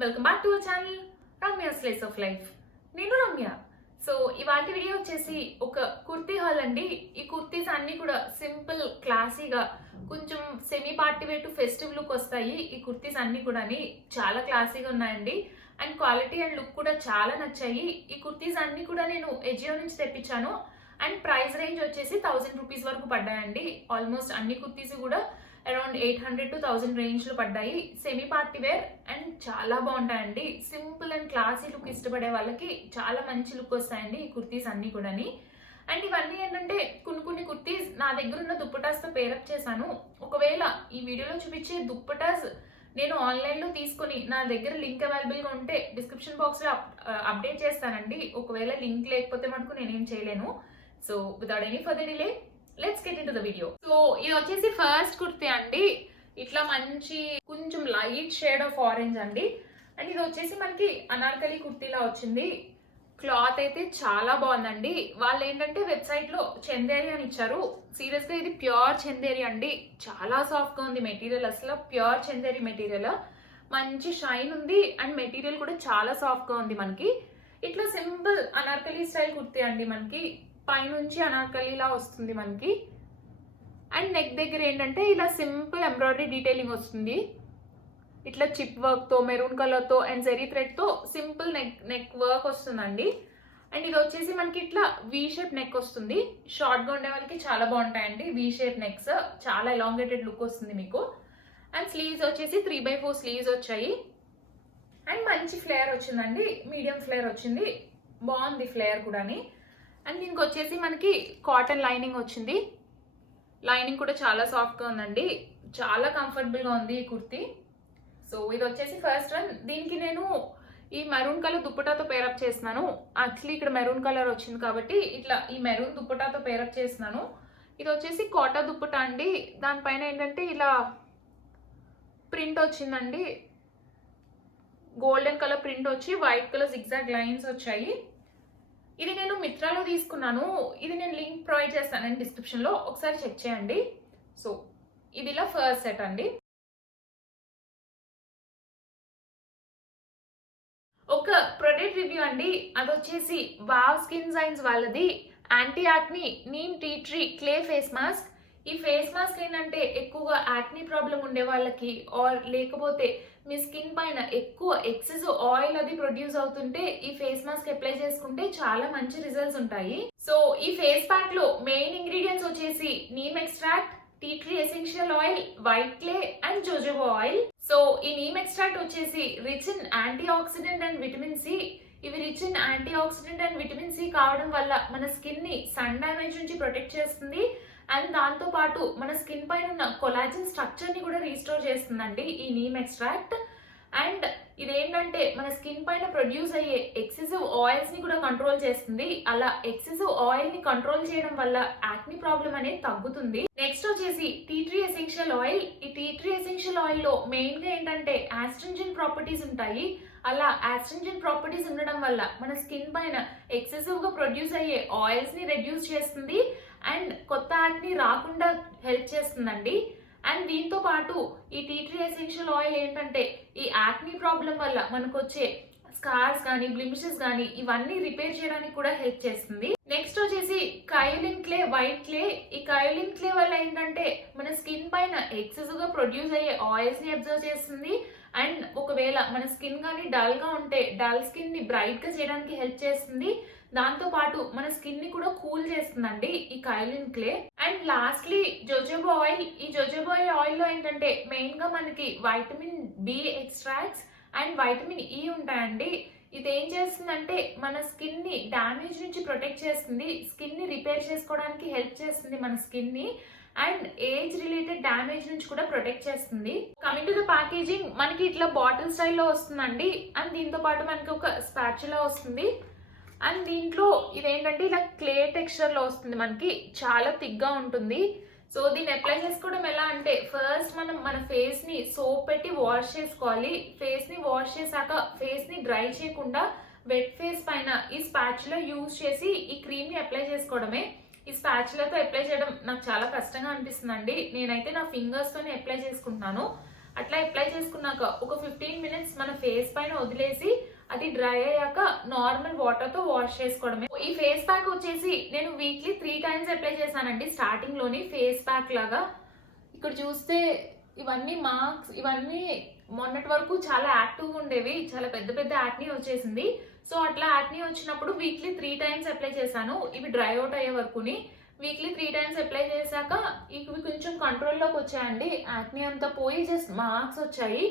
Welcome back to our channel Ramya slice of life. నేను Ramya. So ఇవాళ video వచ్చేసి ఒక కుర్తీ హాల్ అండి. ఈ కుర్తీస్ అన్ని కూడా సింపుల్ క్లాసీగా కొంచెం semi party wear to festive look వస్తాయి. ఈ కుర్తీస్ అన్ని కూడా చాలా క్లాసీగా ఉన్నాయండి. అండ్ క్వాలిటీ అండ్ లుక్ కూడా చాలా నచ్చాయి. ఈ కుర్తీస్ అన్ని కూడా నేను ఎజియో నుంచి తెప్పించాను. అండ్ ప్రైస్ రేంజ్ వచ్చేసి 1000 రూపీస్ వరకు పడ్డాయండి. ఆల్మోస్ట్ అన్ని కుర్తీస్ కూడా అరౌండ్ 800 to 1000 రేంజ్ లో పడ్డాయి. సెమీ పార్టీ వేర్ అండ్ చాలా బాగుంటాయండి. సింపుల్ అండ్ క్లాసీ లుక్ ఇష్టపడే వాళ్ళకి చాలా మంచి లుక్ వస్తాయండి ఈ కుర్తీస్ అన్ని కూడా. అండ్ ఇవన్నీ ఏంటంటే కొన్ని కుర్తీస్ నా దగ్గర ఉన్న దుప్పటాస్ తో పేరప్ చేశాను. ఒకవేళ ఈ వీడియోలో చూపించే దుప్పటాస్ నేను ఆన్లైన్ లో తీసుకుని నా దగ్గర లింక్ అవైలబుల్ గా ఉంటే డిస్క్రిప్షన్ బాక్స్ లో అప్డేట్ చేస్తానండి. ఒకవేళ లింక్ లేకపోతే మటుకు నేనేం చేయలేను. So without any further delay let's get into the video. So ఇది వచ్చేసి ఫస్ట్ కుర్తీ అండి. ఇట్లా మంచి కొంచెం లైట్ షేడ్ ఆఫ్ ఆరెంజ్ అండి. అండ్ ఇది వచ్చేసి మనకి అనార్కలి కుర్తీలా వచ్చింది. క్లాత్ అయితే చాలా బాగుందండి. వాళ్ళు ఏంటంటే వెబ్సైట్ లో చందేరి అని ఇచ్చారు. సీరియస్ గా ఇది ప్యూర్ చందేరి అండి. చాలా సాఫ్ట్ గా ఉంది మెటీరియల్. అసలు ప్యూర్ చందేరి మెటీరియల్. మంచి షైన్ ఉంది అండ్ మెటీరియల్ కూడా చాలా సాఫ్ట్ గా ఉంది. మనకి ఇట్లా సింపుల్ అనార్కలి స్టైల్ కుర్తీ అండి. మనకి పైనుంచి అనార్కలిలా వస్తుంది మనకి. అండ్ నెక్ దగ్గర ఏంటంటే ఇలా సింపుల్ ఎంబ్రాయిడరీ డీటెయిలింగ్ వస్తుంది. ఇట్లా చిప్ వర్క్ తో మెరూన్ కలర్ తో అండ్ జెరీ థ్రెడ్ తో సింపుల్ నెక్ వర్క్ వస్తుందండి. అండ్ ఇది వచ్చేసి మనకి ఇట్లా వి షేప్ నెక్ వస్తుంది. షార్ట్ గా ఉండే వాళ్ళకి చాలా బాగుంటాయండి వి షేప్ నెక్స్. చాలా ఎలాంగేటెడ్ లుక్ వస్తుంది మీకు. అండ్ స్లీవ్స్ వచ్చేసి 3/4 స్లీవ్స్ వచ్చాయి. అండ్ మంచి ఫ్లేయర్ వచ్చిందండి. మీడియం ఫ్లేయర్ వచ్చింది. బాగుంది ఫ్లేయర్ కూడా. అండ్ దీనికి వచ్చేసి మనకి కాటన్ లైనింగ్ వచ్చింది. లైనింగ్ కూడా చాలా సాఫ్ట్ గా ఉందండి. చాలా కంఫర్టబుల్ గా ఉంది ఈ కుర్తీ. సో ఇది వచ్చేసి ఫస్ట్ వన్. దీనికి నేను ఈ మెరూన్ కలర్ దుప్పటాతో పేరప్ చేస్తున్నాను. యాక్చువల్లీ ఇక్కడ మెరూన్ కలర్ వచ్చింది కాబట్టి ఇట్లా ఈ మెరూన్ దుప్పటాతో పేరప్ చేస్తున్నాను. ఇది వచ్చేసి కోటా దుప్పటా అండి. దానిపైన ఏంటంటే ఇలా ప్రింట్ వచ్చిందండి. గోల్డెన్ కలర్ ప్రింట్ వచ్చి వైట్ కలర్ జిగ్జాగ్ లైన్స్ వచ్చాయి. ఇది నేను మిత్రాలో తీసుకున్నాను. ఇది నేను లింక్ ప్రొవైడ్ చేస్తానండి డిస్క్రిప్షన్ లో, ఒకసారి చెక్ చేయండి. సో ఇది ఇలా ఫస్ట్ సెట్ అండి. ఒక ప్రొడక్ట్ రివ్యూ అండి. అది వచ్చేసి వావ్ స్కిన్ సైన్స్ వాళ్ళది anti acne neem tea tree clay face mask. ఈ ఫేస్ మాస్క్ ఏంటంటే ఎక్కువగా యాక్ని ప్రాబ్లం ఉండే వాళ్ళకి ఆర్ లేకపోతే మీ స్కిన్ పైన ఎక్కువ ఎక్సెస్ ఆయిల్ అది ప్రొడ్యూస్ అవుతుంటే ఈ ఫేస్ మాస్క్ అప్లై చేసుకుంటే చాలా మంచి రిజల్ట్స్ ఉంటాయి. సో ఈ ఫేస్ ప్యాక్ లో మెయిన్ ఇంగ్రీడియంట్స్ వచ్చేసి neem extract, tea tree essential oil, white clay and jojoba oil. So ఈ నీమ్ ఎక్స్ట్రాక్ట్ వచ్చేసి rich in antioxidant and vitamin C. ఇవి rich in antioxidant and vitamin C కావడం వల్ల మన skin ని sun damage నుంచి protect చేస్తుంది. And దాంతో పాటు మన స్కిన్ పైన ఉన్న కొలాజన్ స్ట్రక్చర్ ని కూడా రీస్టోర్ చేస్తుందండి ఈ నీమ్ ఎక్స్ట్రాక్ట్. అండ్ ఇదేంటంటే మన స్కిన్ పైన ప్రొడ్యూస్ అయ్యే ఎక్సెసివ్ ఆయిల్స్ ని కూడా కంట్రోల్ చేస్తుంది. అలా ఎక్సెసివ్ ఆయిల్ ని కంట్రోల్ చేయడం వల్ల యాక్ని ప్రాబ్లం అనేది తగ్గుతుంది. నెక్స్ట్ వచ్చేసి టీ ట్రీ ఎసెన్షియల్ ఆయిల్. ఈ టీ ట్రీ ఎసెన్షియల్ ఆయిల్ లో మెయిన్ గా ఏంటంటే ఆస్ట్రింజెంట్ ప్రాపర్టీస్ ఉంటాయి. అలా ఆస్ట్రింజెంట్ ప్రాపర్టీస్ ఉండడం వల్ల మన స్కిన్ పైన ఎక్సెసివ్ గా ప్రొడ్యూస్ అయ్యే ఆయిల్స్ ని రెడ్యూస్ చేస్తుంది అండ్ కొత్త యాక్ని రాకుండా హెల్ప్ చేస్తుందండి. అండ్ దీంతో పాటు ఈ టీ ట్రీ ఎసెన్షియల్ ఆయిల్ ఏంటంటే ఈ యాక్ని ప్రాబ్లం వల్ల మనకు వచ్చే స్కార్స్ కానీ బ్లిమిషెస్ కానీ ఇవన్నీ రిపేర్ చేయడానికి కూడా హెల్ప్ చేస్తుంది. నెక్స్ట్ వచ్చేసి కయోలిన్ క్లే వైట్ క్లే. ఈ కయోలిన్ క్లే వల్ల ఏంటంటే మన స్కిన్ పైన ఎక్సెసివ్ గా ప్రొడ్యూస్ అయ్యే ఆయిల్స్ ని అబ్జర్వ్ చేస్తుంది. అండ్ ఒకవేళ మన స్కిన్ కానీ డల్ గా ఉంటే డల్ స్కిన్ ని బ్రైట్ గా చేయడానికి హెల్ప్ చేస్తుంది. దాంతో పాటు మన స్కిన్ ని కూడా కూల్ చేస్తుందండి ఈ kaolin clay. And lastly jojoba oil. ఈ జోజోబా ఆయిల్ లో ఏంటంటే మెయిన్ గా మనకి vitamin B extracts and vitamin E ఉంటాయండి. ఇది ఏం చేస్తుందంటే మన స్కిన్ ని డ్యామేజ్ నుంచి ప్రొటెక్ట్ చేస్తుంది. స్కిన్ ని రిపేర్ చేసుకోవడానికి హెల్ప్ చేస్తుంది మన స్కిన్ ని. అండ్ ఏజ్ రిలేటెడ్ డ్యామేజ్ నుంచి కూడా ప్రొటెక్ట్ చేస్తుంది. కమింగ్ టు ద ప్యాకేజింగ్, మనకి ఇట్లా బాటిల్ స్టైల్లో వస్తుందండి. అండ్ దీంతో పాటు మనకి ఒక స్పాచులా వస్తుంది. అండ్ దీంట్లో ఇదేంటంటే ఇలా క్లే టెక్స్చర్ లో వస్తుంది. మనకి చాలా థిక్ గా ఉంటుంది. సో దీన్ని అప్లై చేసుకోవడం ఎలా అంటే ఫస్ట్ మనం మన ఫేస్ ని సోప్ పెట్టి వాష్ చేసుకోవాలి. ఫేస్ ని వాష్ చేశాక ఫేస్ ని డ్రై చేయకుండా వెట్ ఫేస్ పైన ఈ స్పాచులా యూజ్ చేసి ఈ క్రీమ్ ని అప్లై చేసుకోవడమే. ఈ స్పాచులాతో అప్లై చేయడం నాకు చాలా కష్టంగా అనిపిస్తుందండి. నేనైతే నా ఫింగర్స్ తోనే అప్లై చేసుకుంటున్నాను. అట్లా అప్లై చేసుకున్నాక ఒక 15 మినిట్స్ మన ఫేస్ పైన వదిలేసి అది డ్రై అయ్యాక నార్మల్ వాటర్ తో వాష్ చేసుకోవడమే. ఈ ఫేస్ ప్యాక్ వచ్చేసి నేను వీక్లీ 3 టైమ్స్ అప్లై చేశానండి. స్టార్టింగ్ లోని ఫేస్ ప్యాక్ లాగా ఇక్కడ చూస్తే ఇవన్నీ మార్క్స్, ఇవన్నీ మొన్నటి వరకు చాలా యాక్టివ్గా ఉండేవి, చాలా పెద్ద పెద్ద యాక్నీ వచ్చేసింది. సో అట్లా యాక్నీ వచ్చినప్పుడు వీక్లీ 3 టైమ్స్ అప్లై చేశాను. ఇవి డ్రై అవుట్ అయ్యే వరకుని వీక్లీ 3 టైమ్స్ అప్లై చేశాక ఇవి కొంచెం కంట్రోల్లోకి వచ్చాయండి. యాక్నీ అంతా పోయి జస్ట్ మార్క్స్ వచ్చాయి.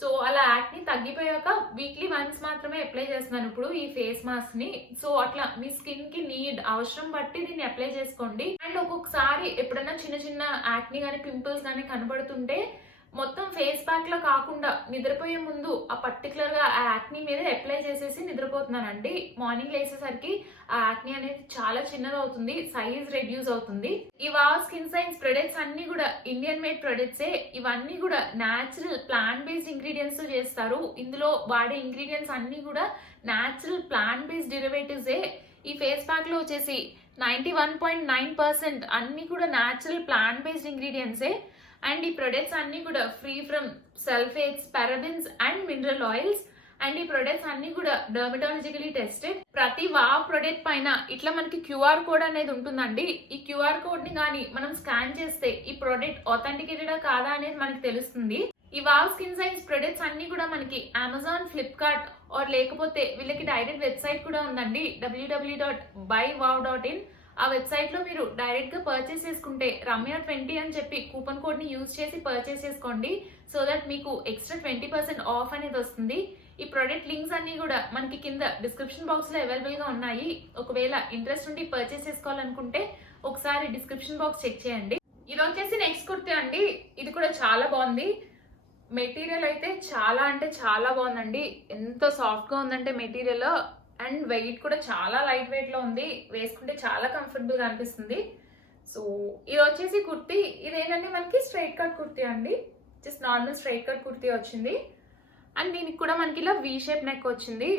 సో అలా యాక్నీ తగ్గిపోయాక వీక్లీ వన్స్ మాత్రమే అప్లై చేస్తున్నాను ఇప్పుడు ఈ ఫేస్ మాస్క్ ని. సో అట్లా మీ స్కిన్ కి నీడ్ అవసరం బట్టి దీన్ని అప్లై చేసుకోండి. అండ్ ఒక్కొక్కసారి ఎప్పుడైనా చిన్న చిన్న యాక్నీ కానీ పింపుల్స్ కానీ కనబడుతుంటే మొత్తం ఫేస్ ప్యాక్ లా కాకుండా నిద్రపోయే ముందు ఆ పర్టికులర్ గా ఆ యాక్నీ మీద అప్లై చేసేసి నిద్రపోతున్నానండి. మార్నింగ్ లేసేసరికి ఆ యాక్నీ అనేది చాలా చిన్నది అవుతుంది, సైజ్ రెడ్యూస్ అవుతుంది. ఈ వావ్ స్కిన్ సైన్స్ ప్రొడక్ట్స్ అన్ని కూడా ఇండియన్ మేడ్ ప్రొడక్ట్సే. ఇవన్నీ కూడా న్యాచురల్ ప్లాంట్ బేస్డ్ ఇంగ్రీడియంట్స్ తో చేస్తారు. ఇందులో వాడే ఇంగ్రీడియంట్స్ అన్ని కూడా న్యాచురల్ ప్లాంట్ బేస్డ్ డెరివేటివ్సే. ఈ ఫేస్ ప్యాక్ లో వచ్చేసి 91.9% అన్ని కూడా న్యాచురల్ ప్లాంట్ బేస్డ్ ఇంగ్రీడియంట్సే. అండ్ ఈ ప్రొడక్ట్స్ అన్ని కూడా free from sulphates, parabens and mineral oils. And ఈ ప్రొడక్ట్స్ అన్ని కూడా డర్మటాలజికలీ టెస్టెడ్. ప్రతి వావ్ ప్రొడక్ట్ పైన ఇట్లా మనకి క్యూఆర్ కోడ్ అనేది ఉంటుందండి. ఈ క్యూఆర్ కోడ్ ని కానీ మనం స్కాన్ చేస్తే ఈ ప్రొడక్ట్ ఆథెంటికేటెడా కాదా అనేది మనకి తెలుస్తుంది. ఈ వావ్ స్కిన్ సైన్స్ ప్రొడక్ట్స్ అన్ని కూడా మనకి అమెజాన్, ఫ్లిప్కార్ట్ ఆర్ లేకపోతే వీళ్ళకి డైరెక్ట్ వెబ్సైట్ కూడా ఉందండి, www.buywow.in. ఆ వెబ్సైట్ లో మీరు డైరెక్ట్ గా పర్చేస్ చేసుకుంటే రమ్య20 అని చెప్పి కూపన్ కోడ్ ని యూజ్ చేసి పర్చేస్ చేసుకోండి. సో దట్ మీకు ఎక్స్ట్రా 20% ఆఫ్ అనేది వస్తుంది. ఈ ప్రొడక్ట్ లింక్స్ అన్ని కూడా మనకి కింద డిస్క్రిప్షన్ బాక్స్ లో అవైలబుల్ గా ఉన్నాయి. ఒకవేళ ఇంట్రెస్ట్ ఉండి పర్చేస్ చేసుకోవాలనుకుంటే ఒకసారి డిస్క్రిప్షన్ బాక్స్ చెక్ చేయండి. ఇది వచ్చేసి నెక్స్ట్ కుర్తీ అండి. ఇది కూడా చాలా బాగుంది. మెటీరియల్ అయితే చాలా అంటే చాలా బాగుందండి. ఎంత సాఫ్ట్ గా ఉందంటే మెటీరియల్, అండ్ వెయిట్ కూడా చాలా లైట్ వెయిట్ లో ఉంది. వేసుకుంటే చాలా కంఫర్టబుల్ గా అనిపిస్తుంది. సో ఇది వచ్చేసి కుర్తీ. ఇదేంటంటే మనకి స్ట్రైట్ కట్ కుర్తీ అండి. Just normal straight cut kurti వచ్చింది. అండ్ దీనికి కూడా మనకి ఇలా వీ షేప్ నెక్ వచ్చింది.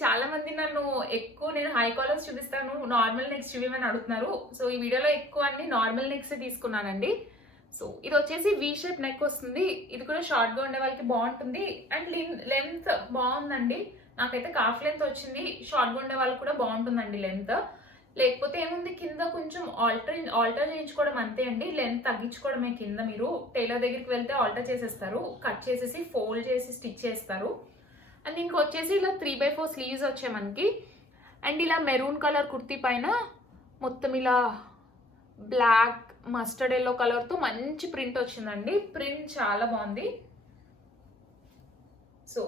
చాలా మంది నన్ను ఎక్కువ నేను హై కాలర్స్ చూపిస్తాను, నార్మల్ నెక్స్ చూపించమని అడుగుతున్నారు. సో ఈ వీడియోలో ఎక్కువ అన్ని నార్మల్ నెక్స్ తీసుకున్నానండి. సో ఇది వచ్చేసి వీ షేప్ నెక్ వస్తుంది. ఇది కూడా షార్ట్ గా ఉండే వాళ్ళకి బాగుంటుంది. అండ్ లెంత్ బాగుందండి. నాకైతే కాఫ్ లెంత్ వచ్చింది. షార్ట్ గా ఉండే వాళ్ళకి కూడా బాగుంటుందండి లెంత్. లేకపోతే ఏముంది, కింద కొంచెం ఆల్టర్ చేయించుకోవడం అంతే అండి. లెంత్ తగ్గించుకోవడమే. కింద మీరు టైలర్ దగ్గరికి వెళ్తే ఆల్టర్ చేసేస్తారు, కట్ చేసేసి ఫోల్డ్ చేసి స్టిచ్ చేస్తారు. అండ్ దీనికి వచ్చేసి ఇలా 3/4 స్లీవ్స్ వచ్చాయి మనకి. అండ్ ఇలా మెరూన్ కలర్ కుర్తీ పైన మొత్తం ఇలా బ్లాక్ మస్టర్డ్ ఎల్లో కలర్ తో మంచి ప్రింట్ వచ్చిందండి. ప్రింట్ చాలా బాగుంది. సో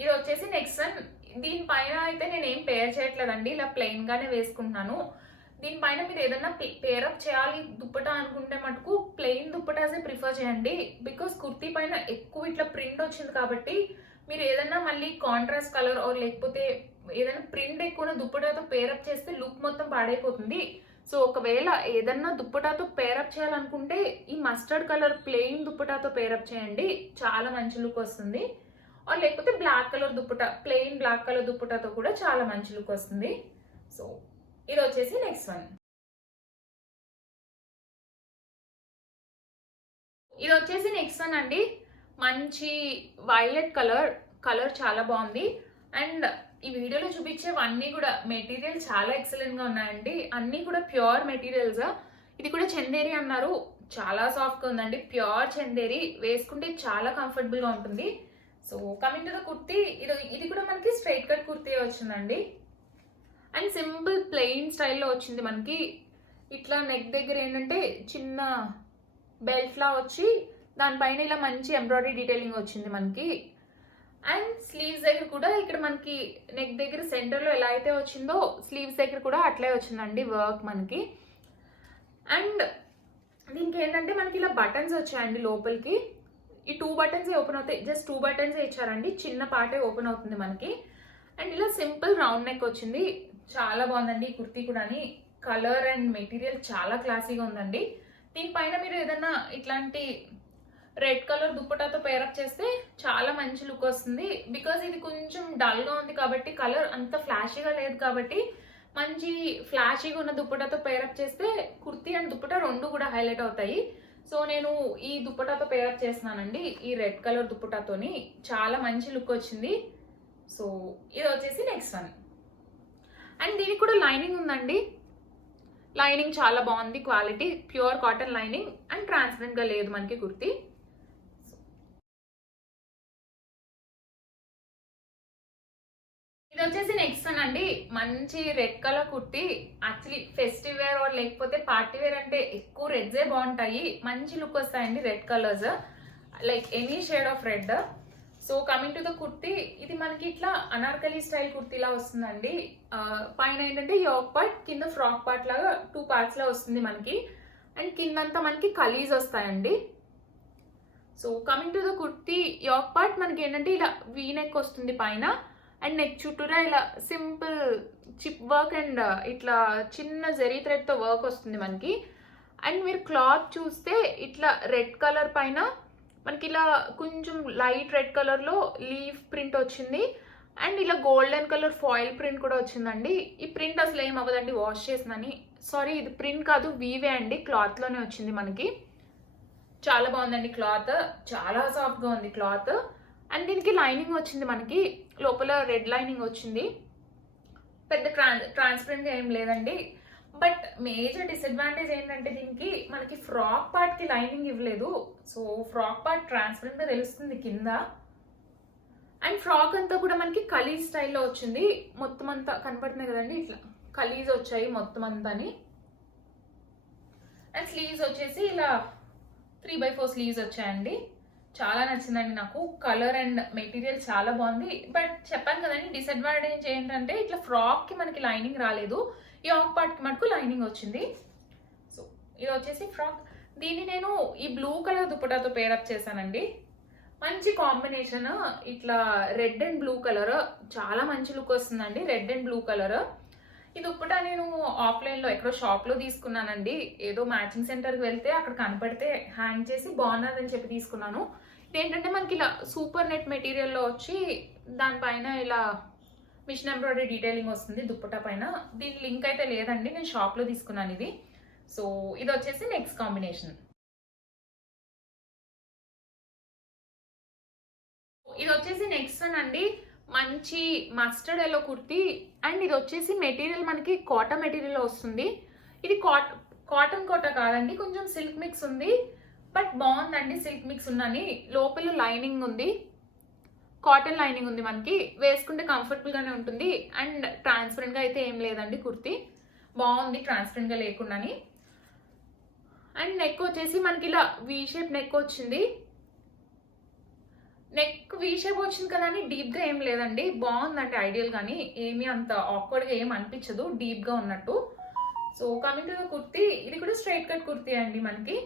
ఇది వచ్చేసి నెక్స్ట్ వన్. దీనిపైన అయితే నేను ఏం పేర్ చేయట్లేదండి, ఇలా ప్లెయిన్ గానే వేసుకుంటున్నాను. దీనిపైన మీరు ఏదైనా పేరప్ చేయాలి దుప్పటా అనుకుంటే మటుకు ప్లెయిన్ దుప్పటాసే ప్రిఫర్ చేయండి. బికాస్ కుర్తీ పైన ఎక్కువ ఇట్లా ప్రింట్ వచ్చింది కాబట్టి మీరు ఏదైనా మళ్ళీ కాంట్రాస్ట్ కలర్ ఆర్ లేకపోతే ఏదైనా ప్రింట్ ఎక్కువ దుప్పటాతో పేరప్ చేస్తే లుక్ మొత్తం పాడైపోతుంది. సో ఒకవేళ ఏదన్నా దుప్పటాతో పేరప్ చేయాలనుకుంటే ఈ మస్టర్డ్ కలర్ ప్లెయిన్ దుప్పటాతో పేరప్ చేయండి, చాలా మంచి లుక్ వస్తుంది. ఆర్ లేకపోతే black colour dupatta, plain black colour దుప్పటాతో కూడా చాలా మంచి లుక్ వస్తుంది. సో ఇది వచ్చేసి నెక్స్ట్ వన్. ఇది వచ్చేసి నెక్స్ట్ వన్ అండి. మంచి వైలెట్ కలర్ చాలా బాగుంది. అండ్ ఈ వీడియోలో చూపించేవన్నీ కూడా మెటీరియల్ చాలా ఎక్సలెంట్ గా ఉన్నాయండి. అన్ని కూడా ప్యూర్ మెటీరియల్స్. ఇది కూడా చందేరి అన్నారు, చాలా సాఫ్ట్ గా ఉందండి. ప్యూర్ చందేరి, వేసుకుంటే చాలా కంఫర్టబుల్ గా ఉంటుంది. So coming to the kurti, ఇది కూడా మనకి స్ట్రైట్ కట్ కుర్తీ వచ్చిందండి. అండ్ సింపుల్ ప్లెయిన్ స్టైల్లో వచ్చింది మనకి. ఇట్లా నెక్ దగ్గర ఏంటంటే చిన్న బెల్ట్ లా వచ్చి దానిపైన ఇలా మంచి ఎంబ్రాయిడరీ డీటెయిలింగ్ వచ్చింది మనకి. అండ్ స్లీవ్స్ దగ్గర కూడా ఇక్కడ మనకి నెక్ దగ్గర సెంటర్లో ఎలా అయితే వచ్చిందో స్లీవ్స్ దగ్గర కూడా అట్లే వచ్చిందండి వర్క్ మనకి. అండ్ దీనికి ఏంటంటే మనకి ఇలా బటన్స్ వచ్చాయండి లోపలికి. ఈ 2 బటన్స్ ఓపెన్ అవుతాయి, జస్ట్ 2 బటన్స్ ఇచ్చారండి, చిన్న పార్టే ఓపెన్ అవుతుంది మనకి. అండ్ ఇలా సింపుల్ రౌండ్ నెక్ వచ్చింది. చాలా బాగుందండి ఈ కుర్తీ కూడా. కలర్ అండ్ మెటీరియల్ చాలా క్లాసీగా ఉందండి. దీనిపైన మీరు ఏదన్నా ఇట్లాంటి రెడ్ కలర్ దుప్పటాతో పేరప్ చేస్తే చాలా మంచి లుక్ వస్తుంది. బికాజ్ ఇది కొంచెం డల్ గా ఉంది కాబట్టి, కలర్ అంత ఫ్లాషీగా లేదు కాబట్టి మంచి ఫ్లాషీగా ఉన్న దుప్పటాతో పేరప్ చేస్తే కుర్తీ అండ్ దుప్పటా రెండు కూడా హైలైట్ అవుతాయి. సో నేను ఈ దుప్పటాతో పేరప్ చేస్తున్నానండి, ఈ రెడ్ కలర్ దుప్పటాతోని. చాలా మంచి లుక్ వచ్చింది. సో ఇది వచ్చేసి నెక్స్ట్ వన్. అండ్ దీనికి కూడా లైనింగ్ ఉందండి. లైనింగ్ చాలా బాగుంది, quality pure cotton lining and transparent గా లేదు మనకి కుర్తీ. ఇది వచ్చేసి నెక్స్ట్ వన్ అండి, మంచి red colour kurti. Actually festive wear or లేకపోతే పార్టీ వేర్ అంటే ఎక్కువ రెడ్సే బాగుంటాయి, మంచి లుక్ వస్తాయండి red colours, like any shade of red. So coming to the kurti, ఇది మనకి ఇట్లా అనార్కలి స్టైల్ కుర్తీలా వస్తుందండి. పైన ఏంటంటే యోక్ పార్ట్, కింద ఫ్రాక్ పార్ట్ లాగా 2 పార్ట్స్ లా వస్తుంది మనకి. అండ్ కిందంతా మనకి కలీజ్ వస్తాయండి. So coming to the kurti, yoke part మనకి ఏంటంటే ఇలా వీ నెక్ వస్తుంది పైన, అండ్ నెక్ చుట్టూరా ఇలా సింపుల్ చిప్ వర్క్ అండ్ ఇట్లా చిన్న జరీ థ్రెడ్తో వర్క్ వస్తుంది మనకి. అండ్ మీరు క్లాత్ చూస్తే ఇట్లా రెడ్ కలర్ పైన మనకి ఇలా కొంచెం లైట్ రెడ్ కలర్లో లీఫ్ ప్రింట్ వచ్చింది. అండ్ ఇలా గోల్డెన్ కలర్ ఫాయిల్ ప్రింట్ కూడా వచ్చిందండి. ఈ ప్రింట్ అసలు ఏం అవ్వదండి వాష్ చేసినని. సారీ, ఇది ప్రింట్ కాదు, వీవే అండి, క్లాత్లోనే వచ్చింది మనకి. చాలా బాగుందండి క్లాత్, చాలా సాఫ్ట్గా ఉంది క్లాత్. అండ్ దీనికి లైనింగ్ వచ్చింది మనకి, లోపల రెడ్ లైనింగ్ వచ్చింది. పెద్ద ట్రాన్స్పరెంట్గా ఏం లేదండి. బట్ మేజర్ డిసడ్వాంటేజ్ ఏంటంటే దీనికి మనకి ఫ్రాక్ పార్ట్కి లైనింగ్ ఇవ్వలేదు. సో ఫ్రాక్ పార్ట్ ట్రాన్స్పరెంట్గా తెలుస్తుంది కింద. అండ్ ఫ్రాక్ అంతా కూడా మనకి కలీజ్ స్టైల్లో వచ్చింది. మొత్తం అంతా కనపడుతున్నాయి కదండి, ఇట్లా కలీజ్ వచ్చాయి మొత్తం అంతాని. అండ్ స్లీవ్స్ వచ్చేసి ఇలా 3/4 స్లీవ్స్ వచ్చాయండి. చాలా నచ్చిందండి నాకు, కలర్ అండ్ మెటీరియల్ చాలా బాగుంది. బట్ చెప్పాను కదండి, డిసడ్వాంటేజ్ ఏంటంటే ఇట్లా ఫ్రాక్కి మనకి లైనింగ్ రాలేదు, ఈ ఆక్ పార్ట్కి మటుకు లైనింగ్ వచ్చింది. సో ఇది వచ్చేసి ఫ్రాక్. దీన్ని నేను ఈ బ్లూ కలర్ దుప్పటాతో పేరప్ చేశానండి. మంచి కాంబినేషన్, ఇట్లా రెడ్ అండ్ బ్లూ కలర్, చాలా మంచి లుక్ వస్తుందండి రెడ్ అండ్ బ్లూ కలర్. ఈ దుప్పటా నేను ఆఫ్లైన్లో ఎక్కడో షాప్లో తీసుకున్నానండి. ఏదో మ్యాచింగ్ సెంటర్కి వెళ్తే అక్కడ కనపడితే హ్యాంగ్ చేసి బాగున్నదని చెప్పి తీసుకున్నాను. ఇదేంటంటే మనకి ఇలా సూపర్ నెట్ మెటీరియల్లో వచ్చి దానిపైన ఇలా మిషన్ ఎంబ్రాయిడరీ డీటెయిలింగ్ వస్తుంది దుప్పటా పైన. దీని లింక్ అయితే లేదండి, నేను షాప్లో తీసుకున్నాను ఇది. సో ఇది వచ్చేసి నెక్స్ట్ కాంబినేషన్. ఇది వచ్చేసి నెక్స్ట్ వన్ అండి, మంచి మస్టర్డ్ ఎల్లో కుర్తీ. అండ్ ఇది వచ్చేసి మెటీరియల్ మనకి కాటన్ మెటీరియల్ వస్తుంది. ఇది కాటన్ కోట కాదండి, కొంచెం సిల్క్ మిక్స్ ఉంది. బట్ బాగుందండి సిల్క్ మిక్స్ ఉన్నని. లోపల లైనింగ్ ఉంది, కాటన్ లైనింగ్ ఉంది మనకి, వేసుకుంటే కంఫర్టబుల్గానే ఉంటుంది. అండ్ ట్రాన్స్పరెంట్గా అయితే ఏం లేదండి కుర్తీ, బాగుంది ట్రాన్స్పరెంట్గా లేకుండాని. అండ్ నెక్ వచ్చేసి మనకి ఇలా వీ షేప్ నెక్ వచ్చింది. నెక్ వీ షేప్ వచ్చింది కదా అని డీప్గా ఏం లేదండి, బాగుందండి ఐడియల్ కానీ, ఏమీ అంత ఆక్వర్డ్గా ఏం అనిపించదు, డీప్గా ఉన్నట్టు. So coming to the kurti, ఇది కూడా స్ట్రైట్ కట్ కుర్తీ అండి మనకి.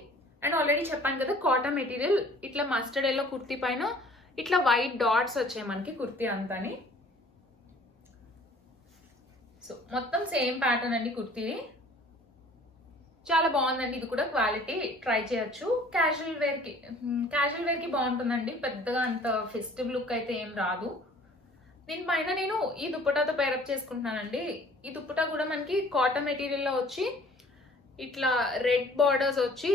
అండ్ ఆల్రెడీ చెప్పాను కదా కాటన్ మెటీరియల్, ఇట్లా మస్టర్డ్ ఎల్లో కుర్తీ పైన ఇట్లా వైట్ డాట్స్ వచ్చాయి మనకి కుర్తీ అంతాని. సో మొత్తం సేమ్ ప్యాటర్న్ అండి కుర్తీ, చాలా బాగుందండి. ఇది కూడా క్వాలిటీ, ట్రై చేయొచ్చు. క్యాజువల్ వేర్కి బాగుంటుందండి, పెద్దగా అంత ఫెస్టివ్ లుక్ అయితే ఏం రాదు. దీనిపైన నేను ఈ దుప్పటాతో పేరప్ చేసుకుంటున్నానండి. ఈ దుప్పటా కూడా మనకి కాటన్ మెటీరియల్లో వచ్చి ఇట్లా రెడ్ బార్డర్స్ వచ్చి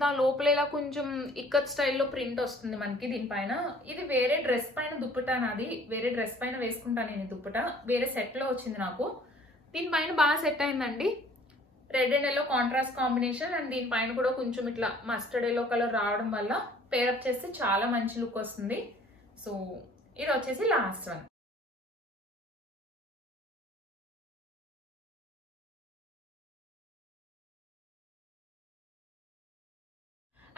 దాని లోపల ఇలా కొంచెం ఇక్కత్ స్టైల్లో ప్రింట్ వస్తుంది మనకి దీనిపైన. ఇది వేరే డ్రెస్ పైన దుప్పటా నాది, వేరే డ్రెస్ పైన వేసుకుంటాను నేను. దుప్పటా వేరే సెట్లో వచ్చింది నాకు. దీనిపైన బాగా సెట్ అయిందండి, red and yellow contrast combination. And దీనిపైన కూడా కొంచెం ఇట్లా మస్టర్డ్ ఎల్లో కలర్ రావడం వల్ల పేరప్ చేస్తే చాలా మంచి లుక్ వస్తుంది. సో ఇది వచ్చేసి లాస్ట్ వన్.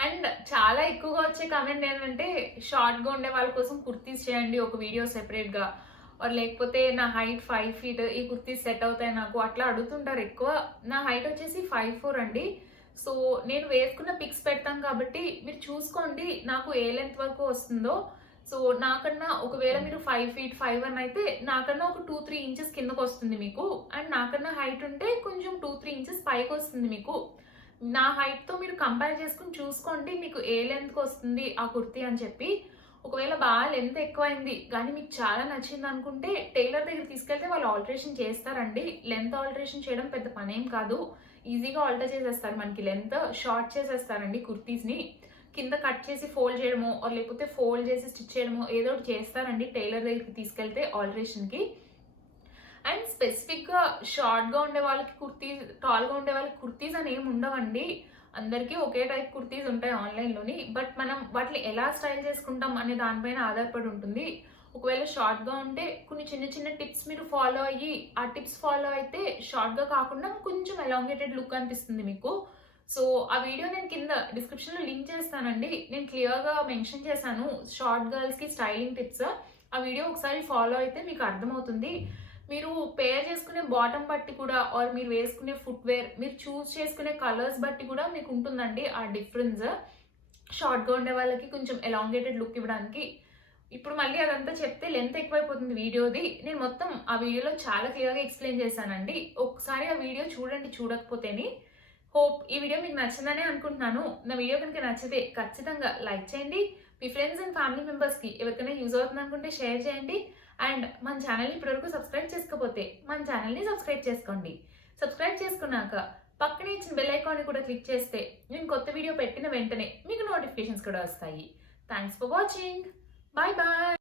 అండ్ చాలా ఎక్కువగా వచ్చే కమెంట్ ఏంటంటే షార్ట్గా ఉండే వాళ్ళ కోసం కుర్తీస్ చేయండి ఒక వీడియో సెపరేట్గా, లేకపోతే నా హైట్ 5 feet, ఈ కుర్తీస్ సెట్ అవుతాయి నాకు అట్లా అడుగుతుంటారు ఎక్కువ. నా హైట్ వచ్చేసి 5'4" అండి. సో నేను వేసుకున్న పిక్స్ పెడతాను కాబట్టి మీరు చూసుకోండి నాకు ఏ లెంత్ వరకు వస్తుందో. సో నాకన్నా ఒకవేళ మీరు 5 feet 5'1" అయితే నాకన్నా ఒక 2-3 inches కిందకు వస్తుంది మీకు. అండ్ నాకన్నా హైట్ ఉంటే కొంచెం 2-3 inches పైకి వస్తుంది మీకు. నా హైట్తో మీరు కంపేర్ చేసుకుని చూసుకోండి మీకు ఏ లెంత్కి వస్తుంది ఆ కుర్తీ అని చెప్పి. ఒకవేళ బాగా లెంత్ ఎక్కువైంది కానీ మీకు చాలా నచ్చింది అనుకుంటే టైలర్ దగ్గర తీసుకెళ్తే వాళ్ళు ఆల్టరేషన్ చేస్తారండి. లెంత్ ఆల్టరేషన్ చేయడం పెద్ద పనేం కాదు, ఈజీగా ఆల్టర్ చేసేస్తారు. మనకి లెంత్ షార్ట్ చేసేస్తారండి కుర్తీస్ని. కింద కట్ చేసి ఫోల్డ్ చేయడమో లేకపోతే ఫోల్డ్ చేసి స్టిచ్ చేయడమో ఏదో ఒకటి చేస్తారండి టైలర్ దగ్గరికి తీసుకెళ్తే ఆల్టరేషన్కి. అండ్ స్పెసిఫిక్గా షార్ట్గా ఉండే వాళ్ళకి కుర్తీస్, టాల్గా ఉండే వాళ్ళకి కుర్తీస్ అని ఏమి ఉండవండి. అందరికీ ఒకే టైప్ కుర్తీస్ ఉంటాయి ఆన్లైన్లోని. బట్ మనం వాటిని ఎలా స్టైల్ చేసుకుంటాం అనే దానిపైన ఆధారపడి ఉంటుంది. ఒకవేళ షార్ట్గా ఉంటే కొన్ని చిన్న చిన్న టిప్స్ మీరు ఫాలో అయ్యి, ఆ టిప్స్ ఫాలో అయితే షార్ట్గా కాకుండా కొంచెం ఎలాంగేటెడ్ లుక్ అనిపిస్తుంది మీకు. సో ఆ వీడియో నేను కింద డిస్క్రిప్షన్లో లింక్ చేస్తానండి. నేను క్లియర్గా మెన్షన్ చేశాను షార్ట్ గర్ల్స్కి స్టైలింగ్ టిప్స్. ఆ వీడియో ఒకసారి ఫాలో అయితే మీకు అర్థమవుతుంది. మీరు పేర్ చేసుకునే బాటమ్ బట్టి కూడా ఆర్ మీరు వేసుకునే ఫుట్వేర్, మీరు చూస్ చేసుకునే కలర్స్ బట్టి కూడా మీకు ఉంటుందండి ఆ డిఫరెన్స్. షార్ట్గా ఉండే వాళ్ళకి కొంచెం ఎలాంగేటెడ్ లుక్ ఇవ్వడానికి. ఇప్పుడు మళ్ళీ అదంతా చెప్తే లెంత్ ఎక్కువైపోతుంది వీడియోది. నేను మొత్తం ఆ వీడియోలో చాలా క్లియర్గా ఎక్స్ప్లెయిన్ చేశానండి. ఒకసారి ఆ వీడియో చూడండి చూడకపోతేని. హోప్ ఈ వీడియో మీకు నచ్చిందనే అనుకుంటున్నాను. నా వీడియో కనుక నచ్చితే ఖచ్చితంగా లైక్ చేయండి. మీ ఫ్రెండ్స్ అండ్ ఫ్యామిలీ మెంబర్స్కి ఎవరికైనా యూజ్ అవుతుంది అనుకుంటే షేర్ చేయండి. అండ్ మన ఛానల్ని ఇప్పటివరకు సబ్స్క్రైబ్ చేసుకోకపోతే మన ఛానల్ని సబ్స్క్రైబ్ చేసుకోండి. సబ్స్క్రైబ్ చేసుకున్నాక పక్కనే ఇచ్చిన బెల్ ఐకాన్ని కూడా క్లిక్ చేస్తే నేను కొత్త వీడియో పెట్టిన వెంటనే మీకు నోటిఫికేషన్స్ కూడా వస్తాయి. Thanks for watching. Bye bye.